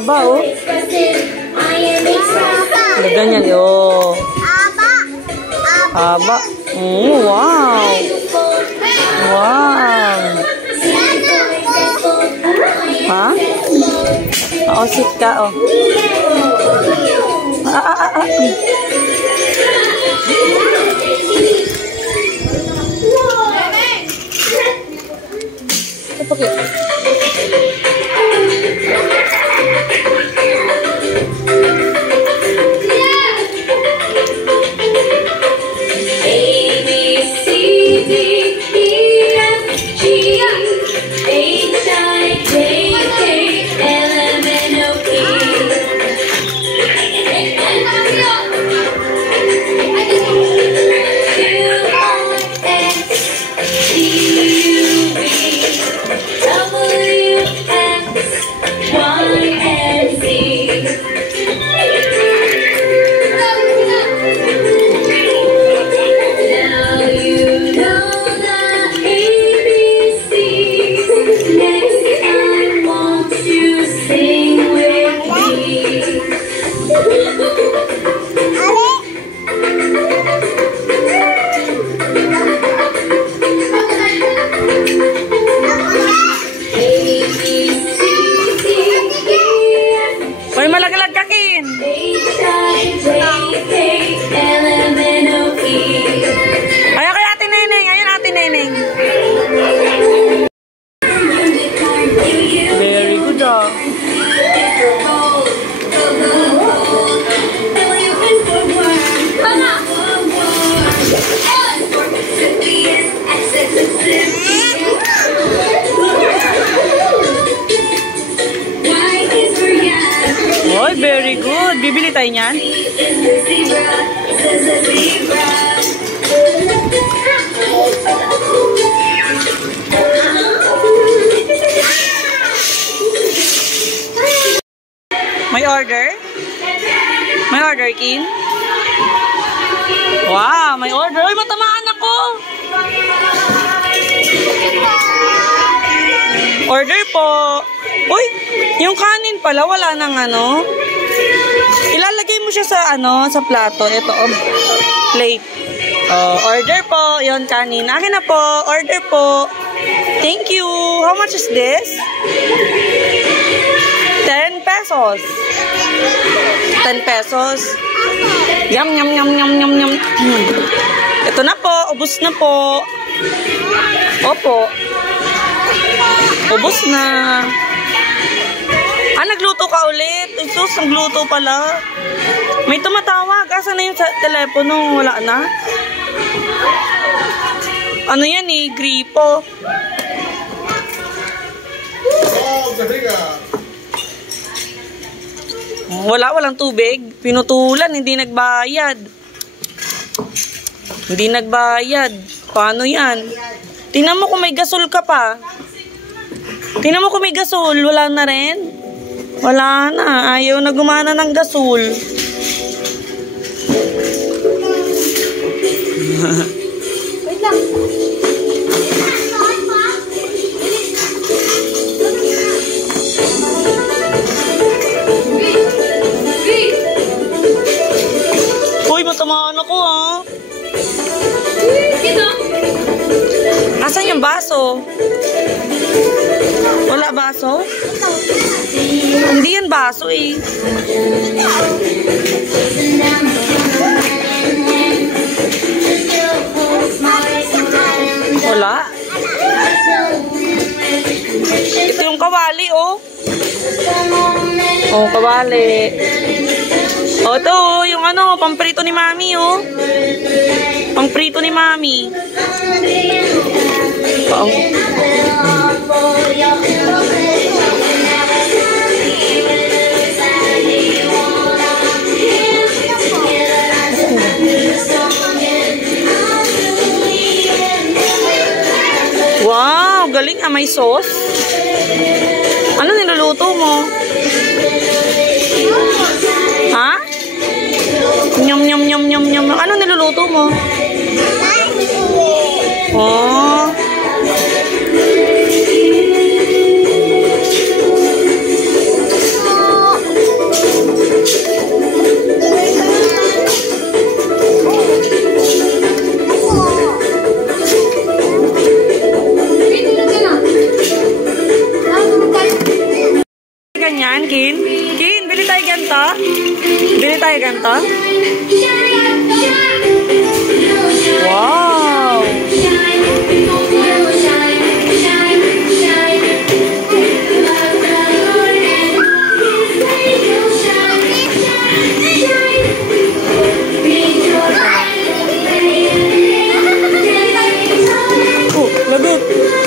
haba, oh. Ganyan, oh. Haba. Wow. Wow. Ha? Oo, sit ka, oh. Oh, very good. Bibili tayo niyan. May order? May order, Kim? Wow, may order. Uy, matamaan ako. Order po. Uy, yung kanin pala, wala nang ano. Ilalagay mo siya sa ano, sa plato. Ito, plate. Order po. Yon kanin. Akin na po. Order po. Thank you. How much is this? 10 pesos. 10 pesos. Yum, yum, yum, yum, yum, yum. Ito na po. Ubus na po. Opo. Ubus na. Nagluto ka ulit. Isus, nagluto pala. May tumatawag. Asa na yung telepono? Wala na. Ano yan eh? Gripo. Walang tubig. Pinutulan. Hindi nagbayad. Hindi nagbayad. Paano yan? Tingnan mo kung may gasol ka pa. Tingnan mo kung may gasol. Wala na rin. Wala na. Ayaw na gumana ng gasol. Wait lang. Uy, matamaan ako ah. Asan yung baso? Wala baso? Hindi yan baso eh. Wala. Ito yung kawali oh. Oh, kawali. Oh, ito oh, yung ano, pamprito ni Mami oh. Pamprito ni Mami. Oh. Wow, galing ah, may sauce. Ano niluluto mo? Ha? Nyam nyam nyam nyam nyam. Ano niluluto mo? Oh. tayo ganito? Wow! Oh, lagot!